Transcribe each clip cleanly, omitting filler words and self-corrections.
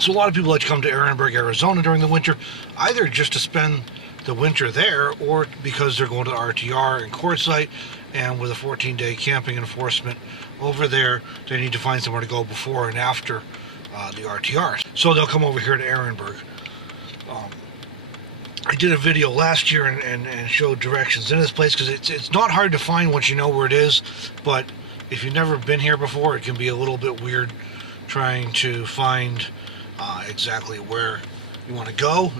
So a lot of people like to come to Ehrenberg, Arizona during the winter, either just to spend the winter there or because they're going to RTR and Quartzsite, and with a 14-day camping enforcement over there, they need to find somewhere to go before and after the RTRs. So they'll come over here to Ehrenberg. I did a video last year and showed directions in this place because it's not hard to find once you know where it is, but if you've never been here before, it can be a little bit weird trying to find exactly where you want to go.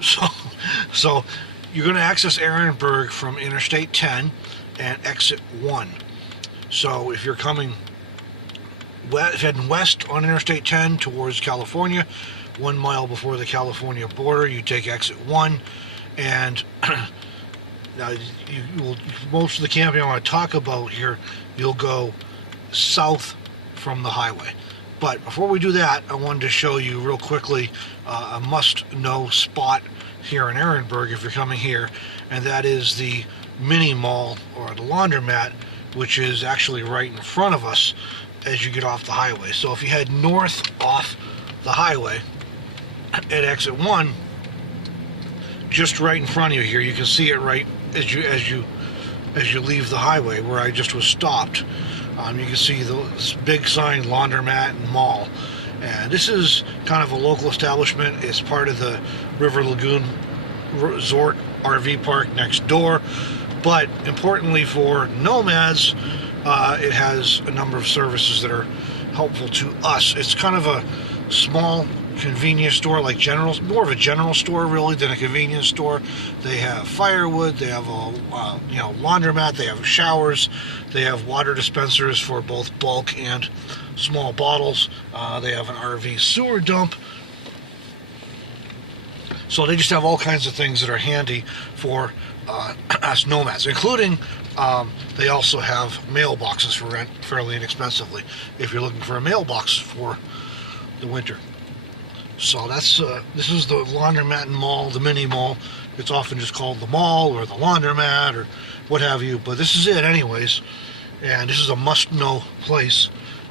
So you're going to access Ehrenberg from Interstate 10 and exit 1. So if you're coming heading west on Interstate 10 towards California, 1 mile before the California border, you take exit 1. And now most of the camping I want to talk about here, you'll go south from the highway. But before we do that, I wanted to show you real quickly a must-know spot here in Ehrenberg if you're coming here, and that is the mini mall, or the laundromat, which is actually right in front of us as you get off the highway. So if you head north off the highway at exit 1, just right in front of you here, you can see it right as you leave the highway where I just was stopped. You can see this big sign, laundromat and mall, and this is kind of a local establishment. It's part of the River Lagoon Resort RV park next door, but importantly for nomads, it has a number of services that are helpful to us. It's kind of a small convenience store, like more of a general store really than a convenience store. They have firewood, they have a laundromat, they have showers, they have water dispensers for both bulk and small bottles. They have an RV sewer dump. So they just have all kinds of things that are handy for us nomads, including they also have mailboxes for rent fairly inexpensively if you're looking for a mailbox for the winter. So this is the laundromat and mall, the mini mall. It's often just called the mall or the laundromat or what have you, but this is it anyways. And this is a must-know place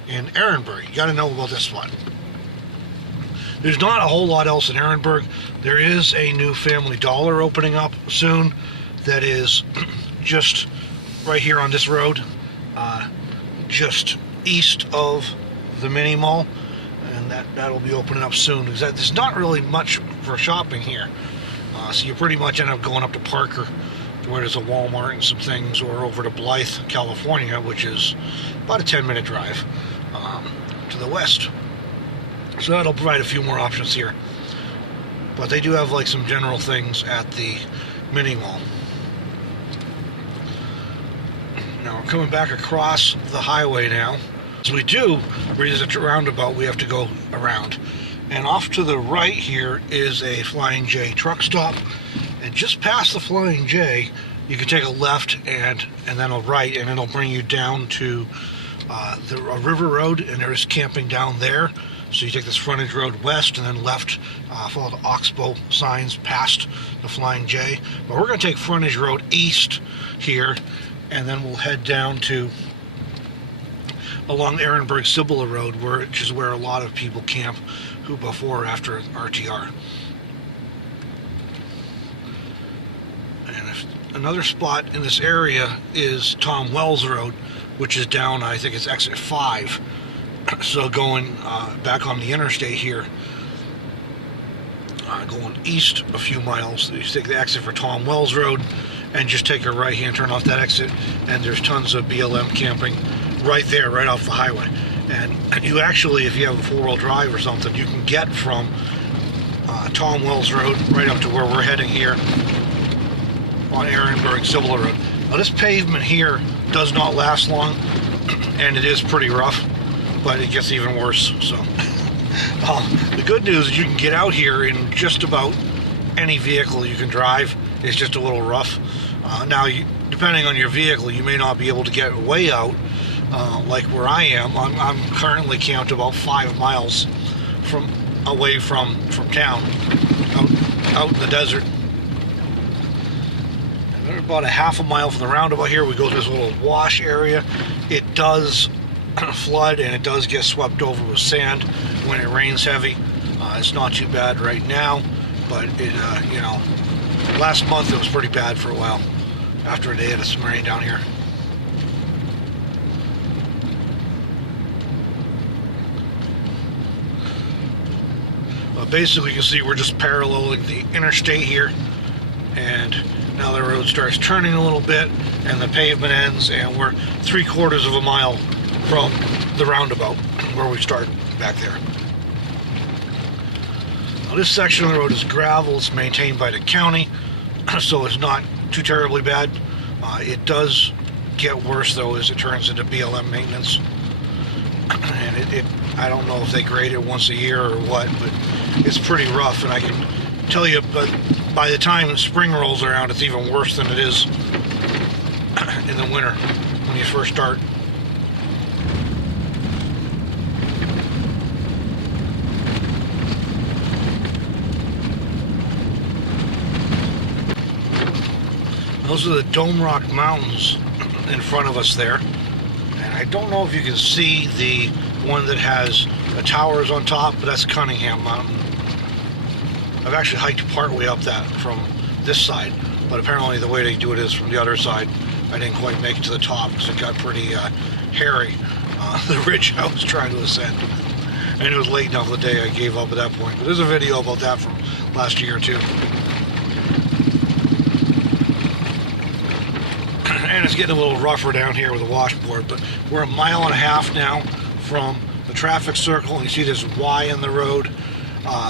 in Ehrenberg. You got to know about this spot. There's not a whole lot else in Ehrenberg. There is a new Family Dollar opening up soon that is just right here on this road, just east of the mini mall. And that'll be opening up soon, because there's not really much for shopping here. So you pretty much end up going up to Parker, where there's a Walmart and some things, or over to Blythe, California, which is about a 10-minute drive to the west. So that'll provide a few more options here. But they do have like some general things at the mini mall. Now we're coming back across the highway now. As we do, where there's a roundabout, we have to go around. And off to the right here is a Flying J truck stop. And just past the Flying J, you can take a left and then a right, and it'll bring you down to the River Road, and there's camping down there. So you take this frontage road west and then left, follow the Oxbow signs past the Flying J. But we're going to take frontage road east here, and then we'll head down to along Ehrenberg-Cibola Road, which is where a lot of people camp who before or after RTR. And another spot in this area is Tom Wells Road, which is down, I think it's exit 5. So going back on the interstate here, going east a few miles, you take the exit for Tom Wells Road and just take a right-hand turn off that exit, and there's tons of BLM camping right there, right off the highway. And you actually, if you have a four-wheel drive or something, you can get from Tom Wells Road right up to where we're heading here on Ehrenberg-Cibola Road. Now this pavement here does not last long, and it is pretty rough, but it gets even worse. So the good news is you can get out here in just about any vehicle you can drive. It's just a little rough. Now, depending on your vehicle, you may not be able to get way out. Like where I am, I'm currently camped about 5 miles away from town, out in the desert. And then about a half a mile from the roundabout here, we go to this little wash area. It does flood and it does get swept over with sand when it rains heavy. It's not too bad right now, but it, you know, last month it was pretty bad for a while after a day of some rain down here. Basically, you can see we're just paralleling the interstate here, and now the road starts turning a little bit, and the pavement ends, and we're 3/4 of a mile from the roundabout where we start back there. Now, this section of the road is gravel. It's maintained by the county, so it's not too terribly bad. It does get worse though as it turns into BLM maintenance, and I don't know if they grade it once a year or what, but it's pretty rough. And I can tell you, but by the time spring rolls around, it's even worse than it is in the winter when you first start. Those are the Dome Rock Mountains in front of us there. And I don't know if you can see the one that has the towers on top, but that's Cunningham Mountain. I've actually hiked part way up that from this side, but apparently the way they do it is from the other side. I didn't quite make it to the top because it got pretty hairy, the ridge I was trying to ascend. And it was late enough in the day I gave up at that point. But there's a video about that from last year too. And it's getting a little rougher down here with the washboard, but we're 1.5 miles now from the traffic circle, and you see this Y in the road.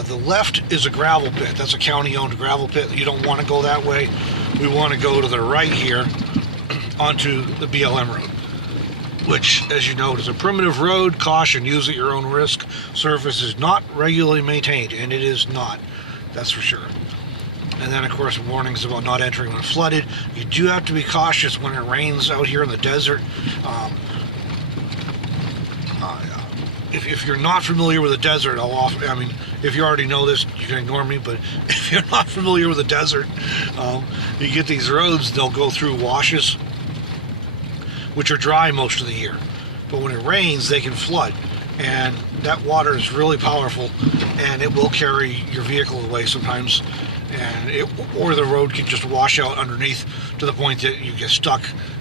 The left is a gravel pit. That's a county-owned gravel pit. You don't want to go that way. We want to go to the right here onto the BLM road, which, as you know, is a primitive road. Caution, use at your own risk. Surface is not regularly maintained, and it is not. That's for sure. And then, of course, warnings about not entering when flooded. You do have to be cautious when it rains out here in the desert. If you're not familiar with the desert, I mean, if you already know this, you can ignore me, but if you're not familiar with the desert, you get these roads, they'll go through washes, which are dry most of the year. But when it rains, they can flood. And that water is really powerful, and it will carry your vehicle away sometimes. And or the road can just wash out underneath to the point that you get stuck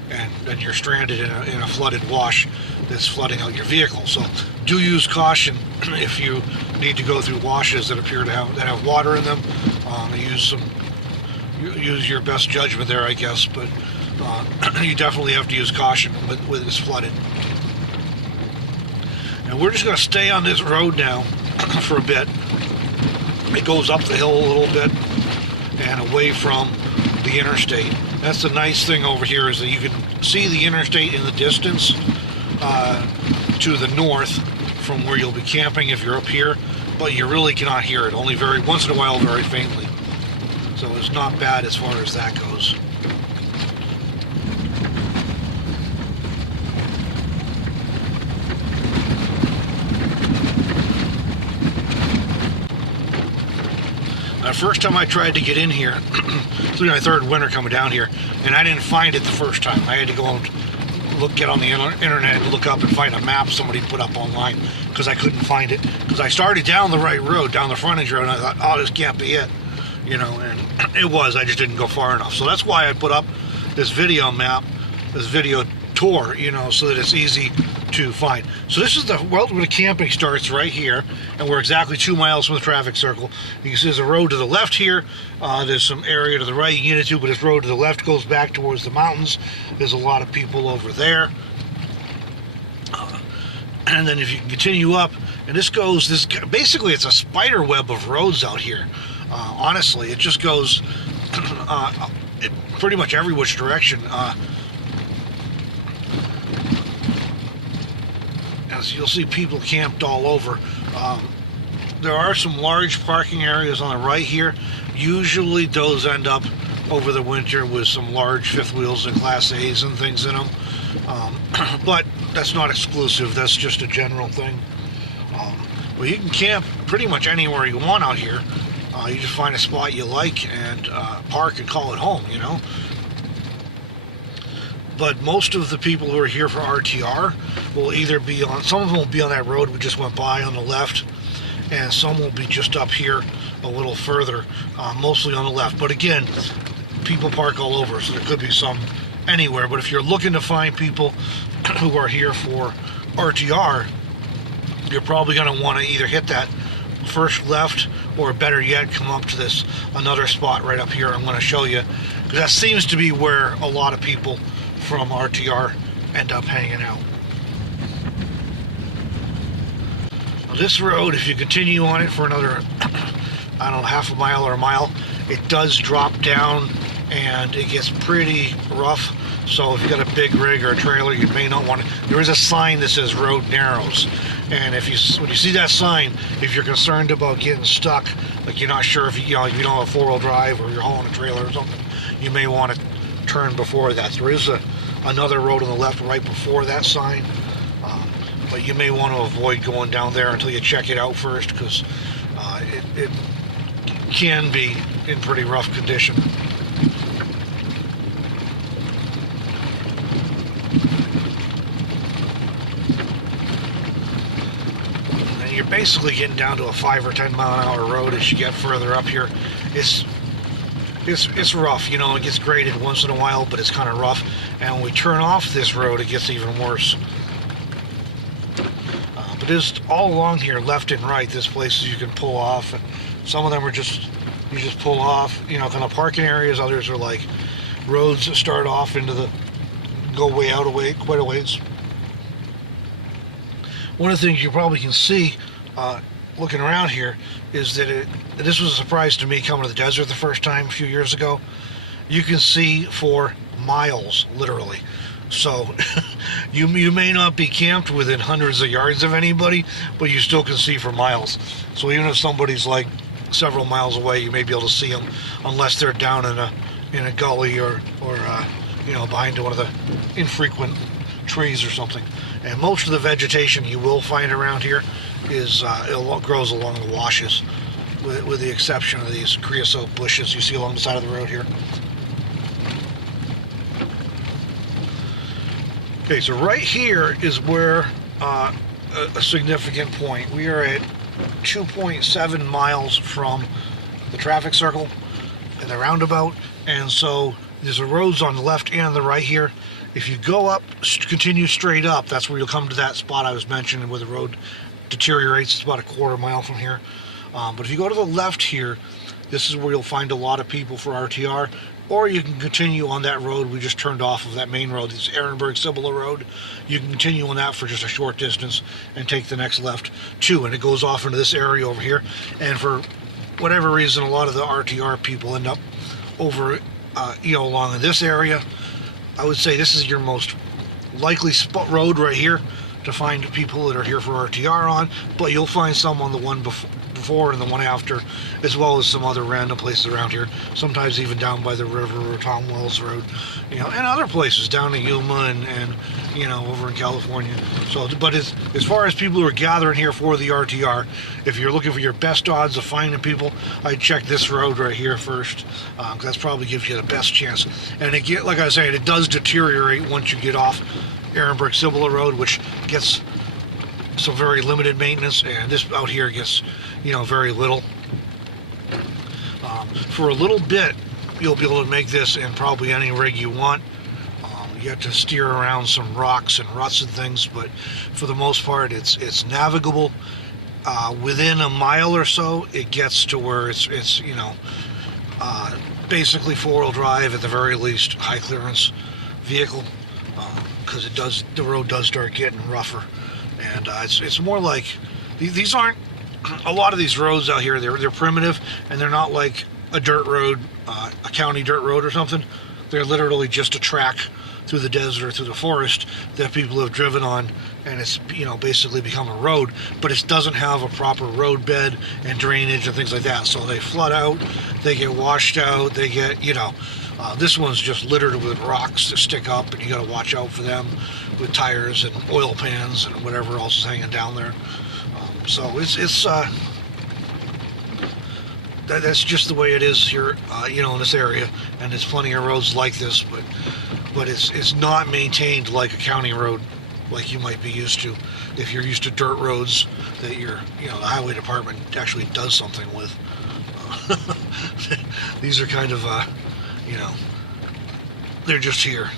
and then you're stranded in a flooded wash that's flooding out your vehicle. So do use caution if you need to go through washes that appear to have water in them. Use your best judgment there, I guess, but you definitely have to use caution when it's flooded. And we're just going to stay on this road now for a bit. It goes up the hill a little bit and away from the interstate. That's the nice thing over here, is that you can see the interstate in the distance to the north from where you'll be camping if you're up here, but you really cannot hear it, only once in a while very faintly. So it's not bad as far as that goes. The first time I tried to get in here, this was my third winter coming down here, and I didn't find it the first time. I had to go and get on the internet and look up and find a map somebody put up online, because I couldn't find it. Because I started down the right road, down the frontage road, and I thought, oh, this can't be it. You know, and it was. I just didn't go far enough. So that's why I put up this video map, this video tour, you know, so that it's easy to find. So this is the where the camping starts right here, and we're exactly 2 miles from the traffic circle. You can see there's a road to the left here. There's some area to the right you can get into, but this road to the left goes back towards the mountains. There's a lot of people over there. And then if you can continue up, and basically it's a spider web of roads out here. Honestly, it just goes pretty much every which direction. As you'll see people camped all over. There are some large parking areas on the right here. Usually those end up over the winter with some large fifth wheels and Class A's and things in them. But that's not exclusive. That's just a general thing. Well, you can camp pretty much anywhere you want out here. You just find a spot you like and park and call it home, you know. But most of the people who are here for RTR will either be on, some of them will be on that road we just went by on the left, and some will be just up here a little further, mostly on the left. But again, people park all over, so there could be some anywhere. But if you're looking to find people who are here for RTR, you're probably going to want to either hit that first left, or better yet, come up to this another spot right up here I'm going to show you, because that seems to be where a lot of people from RTR end up hanging out. Now this road, if you continue on it for another I don't know, half a mile or a mile, it does drop down and it gets pretty rough. So if you got a big rig or a trailer, you may not want to. There is a sign that says road narrows, and when you see that sign, if you're concerned about getting stuck, like you're not sure if you don't have a 4-wheel drive or you're hauling a trailer or something, you may want to turn before that. There is another road on the left right before that sign, but you may want to avoid going down there until you check it out first, because it can be in pretty rough condition. You're basically getting down to a 5 or 10 mile an hour road as you get further up here. It's rough, it gets graded once in a while, but it's kind of rough. And when we turn off this road, it gets even worse. But it's all along here, left and right, there's places you can pull off, and some of them are you just pull off, kind of parking areas. Others are like roads that start off go way out quite a ways. One of the things you probably can see looking around here is that this was a surprise to me coming to the desert the first time a few years ago. You can see for miles, literally. So you may not be camped within hundreds of yards of anybody, but you still can see for miles. So even if somebody's like several miles away, you may be able to see them, unless they're down in a gully or behind one of the infrequent trees or something. And most of the vegetation you will find around here it grows along the washes, with the exception of these creosote bushes you see along the side of the road here. Okay, so right here is where a significant point. We are at 2.7 miles from the traffic circle and the roundabout, and so there's roads on the left and the right here. If you go up, continue straight up, that's where you'll come to that spot I was mentioning where the road deteriorates. It's about a quarter mile from here. But if you go to the left here, this is where you'll find a lot of people for RTR, or you can continue on that road we just turned off of, that main road, this Ehrenberg-Cibola Road. You can continue on that for just a short distance and take the next left too, and it goes off into this area over here. And for whatever reason, a lot of the RTR people end up over along in this area. I would say this is your most likely spot road right here to find people that are here for RTR on, but you'll find some on the one before and the one after, as well as some other random places around here, sometimes even down by the river or Tom Wells Road, and other places down in Yuma and over in California. So, but as far as people who are gathering here for the RTR, if you're looking for your best odds of finding people, I'd check this road right here first, because that's probably gives you the best chance. And like I was saying, it does deteriorate once you get off Ehrenberg-Cibola Road, which gets some very limited maintenance, and this out here gets very little. For a little bit, you'll be able to make this in probably any rig you want. You have to steer around some rocks and ruts and things, but for the most part, it's navigable. Within a mile or so, it gets to where it's basically 4-wheel drive, at the very least high clearance vehicle, because the road does start getting rougher, and it's more like these aren't a lot of these roads out here. They're primitive, and they're not like a dirt road, a county dirt road or something. They're literally just a track through the desert or through the forest that people have driven on, and it's basically become a road, but it doesn't have a proper road bed and drainage and things like that. So they flood out, they get washed out, they get this one's just littered with rocks that stick up, and you got to watch out for them with tires and oil pans and whatever else is hanging down there. So that's just the way it is here, in this area, and there's plenty of roads like this, but it's not maintained like a county road, like you might be used to. if you're used to dirt roads that the highway department actually does something with. These are kind of, they're just here,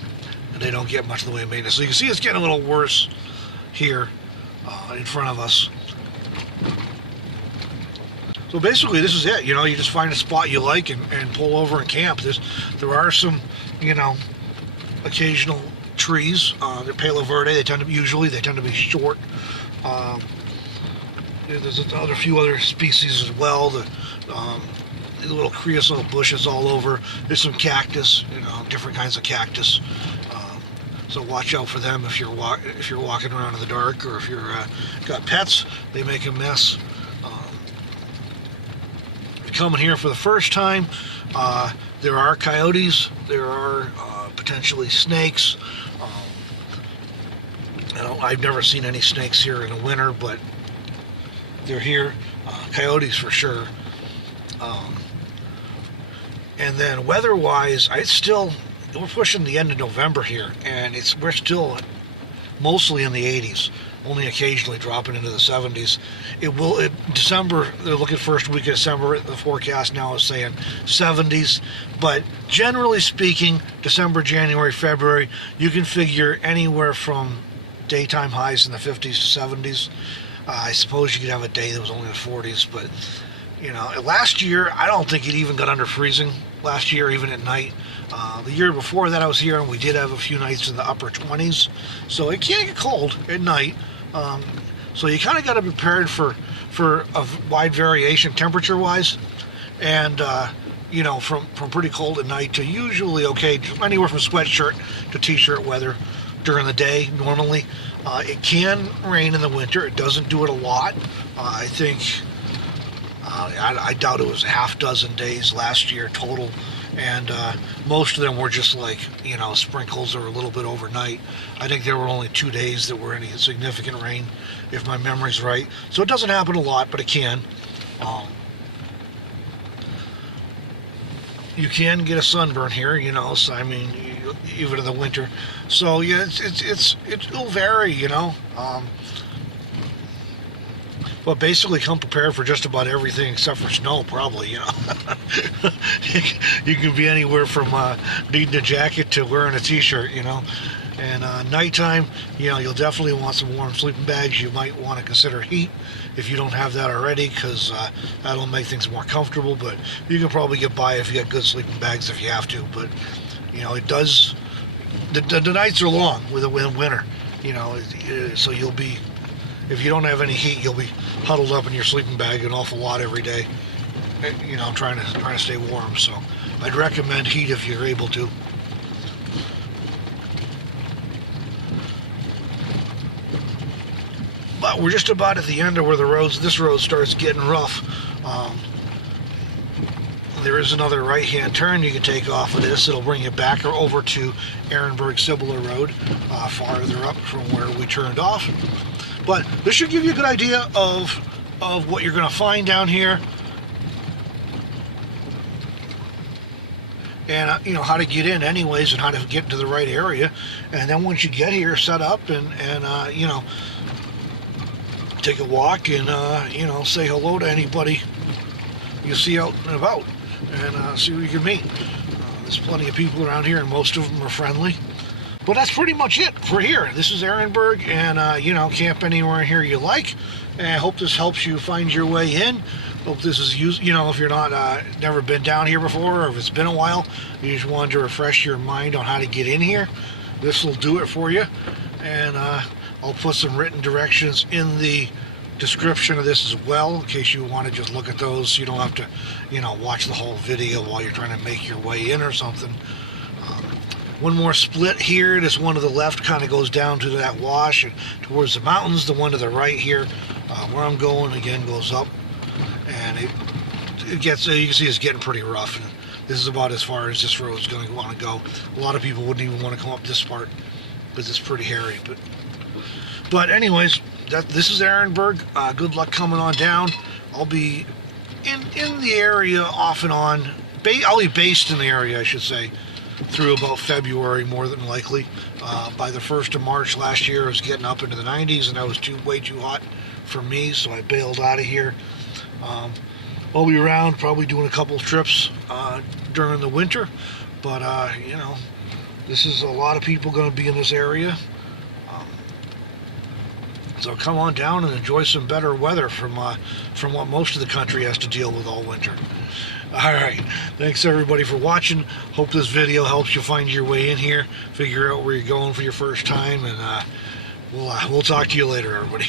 and they don't get much in the way of maintenance. So you can see it's getting a little worse here in front of us. So basically, this is it. You just find a spot you like and pull over and camp. There are some, occasional trees. They're Palo Verde. They tend to be short. There's a few other species as well. The little creosote bushes all over. There's some cactus. Different kinds of cactus. So watch out for them if you're walking around in the dark, or if you're got pets. They make a mess. Coming here for the first time, there are coyotes, there are potentially snakes. I've never seen any snakes here in the winter, but they're here. Coyotes for sure. And then weather-wise, we're pushing the end of November here, and we're still mostly in the 80s. Only occasionally dropping into the 70s. December, they're looking first week of December, the forecast now is saying 70s, but generally speaking, December, January, February, you can figure anywhere from daytime highs in the 50s to 70s. I suppose you could have a day that was only in the 40s, but last year, I don't think it even got under freezing last year, even at night. The year before that I was here, and we did have a few nights in the upper 20s, so it can get cold at night. So you kind of got to be prepared for a wide variation temperature-wise, and from pretty cold at night to usually anywhere from sweatshirt to t-shirt weather during the day. Normally, it can rain in the winter. It doesn't do it a lot. I think I doubt it was a half dozen days last year total. And most of them were just like, sprinkles or a little bit overnight. I think there were only 2 days that were any significant rain, if my memory's right. So it doesn't happen a lot, but it can. You can get a sunburn here, so even in the winter. So yeah, it'll vary, But basically come prepared for just about everything except for snow, probably, You can be anywhere from needing a jacket to wearing a t-shirt, And nighttime, you'll definitely want some warm sleeping bags. You might want to consider heat if you don't have that already, because that'll make things more comfortable. But you can probably get by if you got good sleeping bags if you have to. But, it does, the nights are long with the winter, so you'll be, if you don't have any heat, you'll be huddled up in your sleeping bag an awful lot every day, trying to stay warm. So I'd recommend heat if you're able to. But we're just about at the end of where this road starts getting rough. There is another right-hand turn you can take off of this. It'll bring you back or over to Ehrenberg-Cibola Road, farther up from where we turned off. But this should give you a good idea of what you're going to find down here, and how to get in anyways, and how to get into the right area. And then once you get here, set up and take a walk and say hello to anybody you see out and about, and see who you can meet. There's plenty of people around here, and most of them are friendly. But that's pretty much it for here. This is Ehrenberg, and camp anywhere here you like. And I hope this helps you find your way in. Hope this is used. If you're not never been down here before, or if it's been a while, you just wanted to refresh your mind on how to get in here. This will do it for you. And I'll put some written directions in the description of this as well, in case you want to just look at those. You don't have to, watch the whole video while you're trying to make your way in or something. One more split here. This one to the left kind of goes down to that wash and towards the mountains. The one to the right here, where I'm going, again goes up, and it gets. You can see it's getting pretty rough. And this is about as far as this road is going to want to go. A lot of people wouldn't even want to come up this part because it's pretty hairy. But anyways, this is Ehrenberg. Good luck coming on down. I'll be in the area off and on. I'll be based in the area, I should say. through about February, more than likely. By the 1st of March last year, it was getting up into the 90s, and that was way too hot for me, so I bailed out of here. I'll be around, probably doing a couple of trips during the winter, but you know, this is a lot of people going to be in this area. So come on down and enjoy some better weather from what most of the country has to deal with all winter. All right, thanks everybody for watching. Hope this video helps you find your way in here, figure out where you're going for your first time, and we'll talk to you later, everybody.